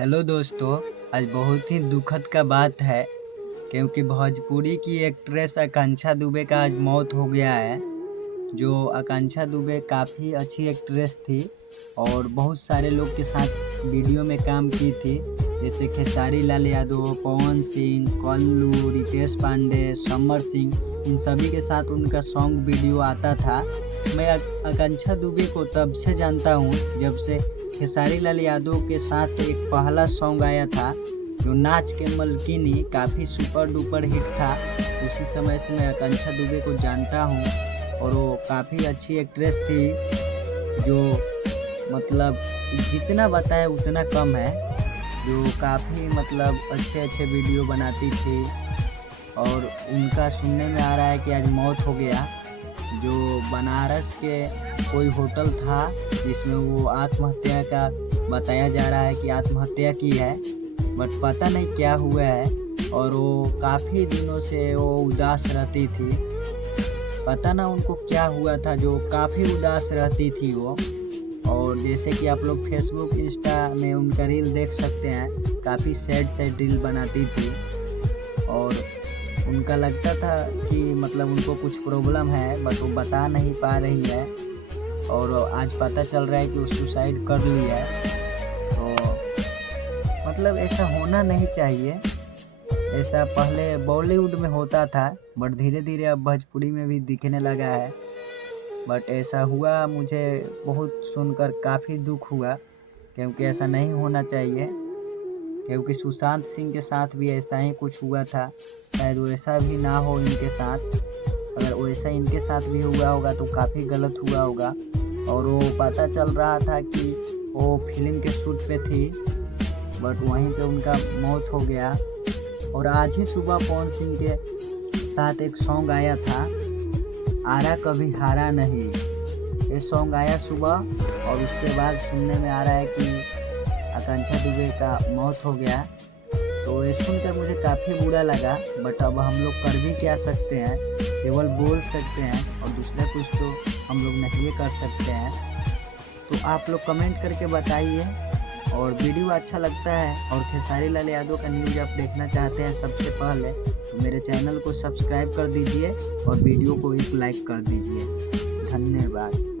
Hello दोस्तों। आज बहुत ही दुखद का बात है क्योंकि भोजपुरी की एक्ट्रेस आकांक्षा दुबे का आज मौत हो गया है। जो आकांक्षा दुबे काफ़ी अच्छी एक्ट्रेस थी और बहुत सारे लोग के साथ वीडियो में काम की थी, जैसे खेसारी लाल यादव, पवन सिंह, कल्लू, रितेश पांडे, समर सिंह, इन सभी के साथ उनका सॉन्ग वीडियो आता था। मैं आकांक्षा दुबे को तब से जानता हूँ जब से खेसारी लाल यादव के साथ एक पहला सॉन्ग आया था जो नाच के मलकिनी काफ़ी सुपर डुपर हिट था। उसी समय से मैं आकांक्षा दुबे को जानता हूँ और वो काफ़ी अच्छी एक्ट्रेस थी जो मतलब जितना बताए उतना कम है। जो काफ़ी मतलब अच्छे अच्छे वीडियो बनाती थी और उनका सुनने में आ रहा है कि आज मौत हो गया। जो बनारस के कोई होटल था जिसमें वो आत्महत्या का बताया जा रहा है कि आत्महत्या की है, बट पता नहीं क्या हुआ है। और वो काफ़ी दिनों से वो उदास रहती थी, पता ना उनको क्या हुआ था जो काफ़ी उदास रहती थी वो। और जैसे कि आप लोग फेसबुक इंस्टा में उनका रील देख सकते हैं, काफ़ी सैड रील बनाती थी और उनका लगता था कि मतलब उनको कुछ प्रॉब्लम है बट वो बता नहीं पा रही है और आज पता चल रहा है कि वो सुसाइड कर लिया है। तो मतलब ऐसा होना नहीं चाहिए। ऐसा पहले बॉलीवुड में होता था बट धीरे धीरे अब भोजपुरी में भी दिखने लगा है। बट ऐसा हुआ, मुझे बहुत सुनकर काफ़ी दुख हुआ क्योंकि ऐसा नहीं होना चाहिए। क्योंकि सुशांत सिंह के साथ भी ऐसा ही कुछ हुआ था, शायद वैसा भी ना हो इनके साथ। अगर वैसा इनके साथ भी हुआ होगा तो काफ़ी गलत हुआ होगा। और वो पता चल रहा था कि वो फिल्म के शूट पे थी बट वहीं पे उनका मौत हो गया। और आज ही सुबह पवन सिंह के साथ एक सॉन्ग आया था, आरा कभी हारा नहीं। ये सॉन्ग आया सुबह और उसके बाद सुनने में आ रहा है कि आकांक्षा दुबे का मौत हो गया। तो ये सुनकर मुझे काफ़ी बुरा लगा, बट अब हम लोग कर भी क्या सकते हैं, केवल बोल सकते हैं और दूसरा कुछ तो हम लोग नहीं कर सकते हैं। तो आप लोग कमेंट करके बताइए और वीडियो अच्छा लगता है और खेसारी लाल यादव का न्यूज़ आप देखना चाहते हैं सबसे पहले तो मेरे चैनल को सब्सक्राइब कर दीजिए और वीडियो को एक लाइक कर दीजिए। धन्यवाद।